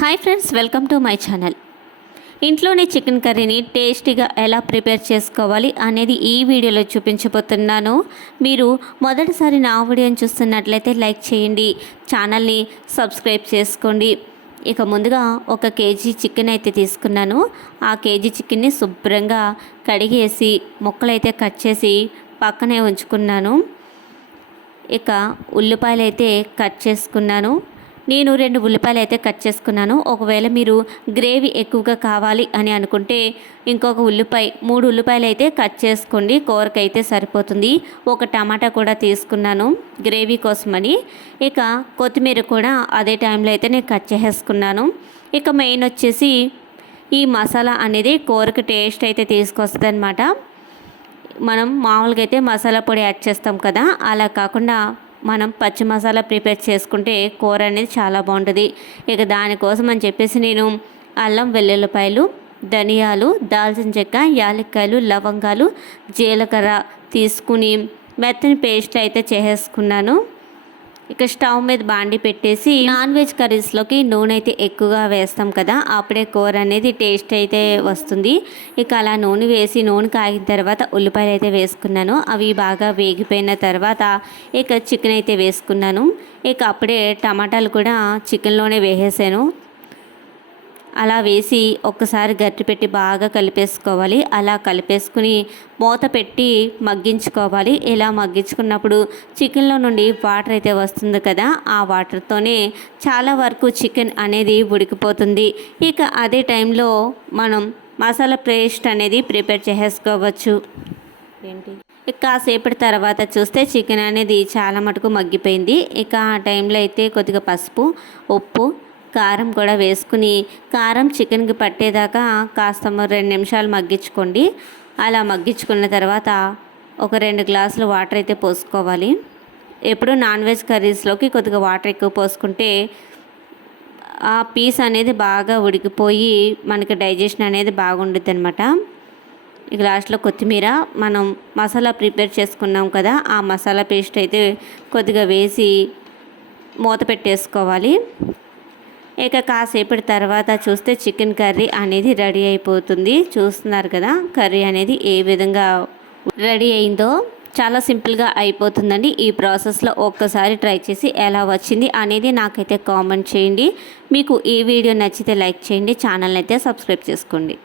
Hi friends welcome to my channel ఇంట్లోనే chicken కర్రీని టేస్టీగా ఎలా ప్రిపేర్ చేసుకోవాలి అనేది ఈ వీడియోలో చూపించబోతున్నాను. మీరు మొదటిసారి నా వీడియోని చూస్తున్నట్లయితే లైక్ చేయండి ఛానల్ని సబ్స్క్రైబ్ చేసుకోండి. ఇక ముందుగా ఒక కేజీ చికెన్ అయితే తీసుకున్నాను. ఆ కేజీ చికెన్ని శుభ్రంగా కడిగేసి ముక్కలైతే కట్ చేసి పక్కనే ఉంచుకున్నాను. ఇక ఉల్లిపాయలు అయితే కట్ చేసుకున్నాను. నేను రెండు ఉల్లిపాయలు అయితే కట్ చేసుకున్నాను. ఒకవేళ మీరు గ్రేవీ ఎక్కువగా కావాలి అని అనుకుంటే ఇంకొక ఉల్లిపాయ మూడు ఉల్లిపాయలు అయితే కట్ చేసుకోండి. కూరకైతే సరిపోతుంది. ఒక టమాటా కూడా తీసుకున్నాను గ్రేవీ కోసమని. ఇక కొత్తిమీర కూడా అదే టైంలో అయితే నేను కట్ చేసేసుకున్నాను. ఇక మెయిన్ వచ్చేసి ఈ మసాలా అనేది కూరకు టేస్ట్ అయితే తీసుకొస్తుంది అనమాట మనం మామూలుగా అయితే మసాలా పొడి యాడ్ చేస్తాం కదా అలా కాకుండా మనం పచ్చి మసాలా ప్రిపేర్ చేసుకుంటే కూర అనేది చాలా బాగుంటుంది. ఇక దానికోసం అని చెప్పేసి నేను అల్లం వెల్లుల్లిపాయలు ధనియాలు దాల్చిన చెక్క యాలక్కాయలు లవంగాలు జీలకర్ర తీసుకుని మెత్తని పేస్ట్ అయితే చేసేసుకున్నాను. ఇక స్టవ్ మీద బాండి పెట్టేసి నాన్ వెజ్ కర్రీస్లోకి నూనె అయితే ఎక్కువగా వేస్తాం కదా అప్పుడే కూర అనేది టేస్ట్ అయితే వస్తుంది. ఇక అలా నూనె వేసి నూనె కాగిన తర్వాత ఉల్లిపాయలు అయితే వేసుకున్నాను. అవి బాగా వేగిపోయిన తర్వాత ఇక చికెన్ అయితే వేసుకున్నాను. ఇక అప్పుడే టమాటాలు కూడా చికెన్లోనే వేసేసాను. అలా వేసి ఒక్కసారి గట్టి పెట్టి బాగా కలిపేసుకోవాలి. అలా కలిపేసుకుని మూత పెట్టి మగ్గించుకోవాలి. ఇలా మగ్గించుకున్నప్పుడు చికెన్లో నుండి వాటర్ అయితే వస్తుంది కదా ఆ వాటర్తోనే చాలా వరకు చికెన్ అనేది ఉడికిపోతుంది. ఇక అదే టైంలో మనం మసాలా పేస్ట్ అనేది ప్రిపేర్ చేసేసుకోవచ్చు ఏంటి? ఇక కాసేపటి తర్వాత చూస్తే చికెన్ అనేది చాలా మటుకు మగ్గిపోయింది. ఇక ఆ టైంలో అయితే కొద్దిగా పసుపు ఉప్పు కారం కూడా వేసుకుని కారం చికెన్కి పట్టేదాకా కాస్త రెండు నిమిషాలు మగ్గించుకోండి. అలా మగ్గించుకున్న తర్వాత ఒక రెండు గ్లాసులు వాటర్ అయితే పోసుకోవాలి. ఎప్పుడు నాన్ వెజ్ కర్రీస్లోకి కొద్దిగా వాటర్ ఎక్కువ పోసుకుంటే ఆ పీస్ అనేది బాగా ఉడికిపోయి మనకి డైజెషన్ అనేది బాగుండుద్ది అనమాట ఇక లాస్ట్లో కొత్తిమీర మనం మసాలా ప్రిపేర్ చేసుకున్నాం కదా ఆ మసాలా పేస్ట్ అయితే కొద్దిగా వేసి మూత పెట్టేసుకోవాలి. ఇక కాసేపటి తర్వాత చూస్తే చికెన్ కర్రీ అనేది రెడీ అయిపోతుంది. చూస్తున్నారు కదా కర్రీ అనేది ఏ విధంగా రెడీ అయిందో. చాలా సింపుల్గా అయిపోతుందండి. ఈ ప్రాసెస్లో ఒక్కసారి ట్రై చేసి ఎలా వచ్చింది అనేది నాకైతే కామెంట్ చేయండి. మీకు ఈ వీడియో నచ్చితే లైక్ చేయండి ఛానల్ని అయితే సబ్స్క్రైబ్ చేసుకోండి.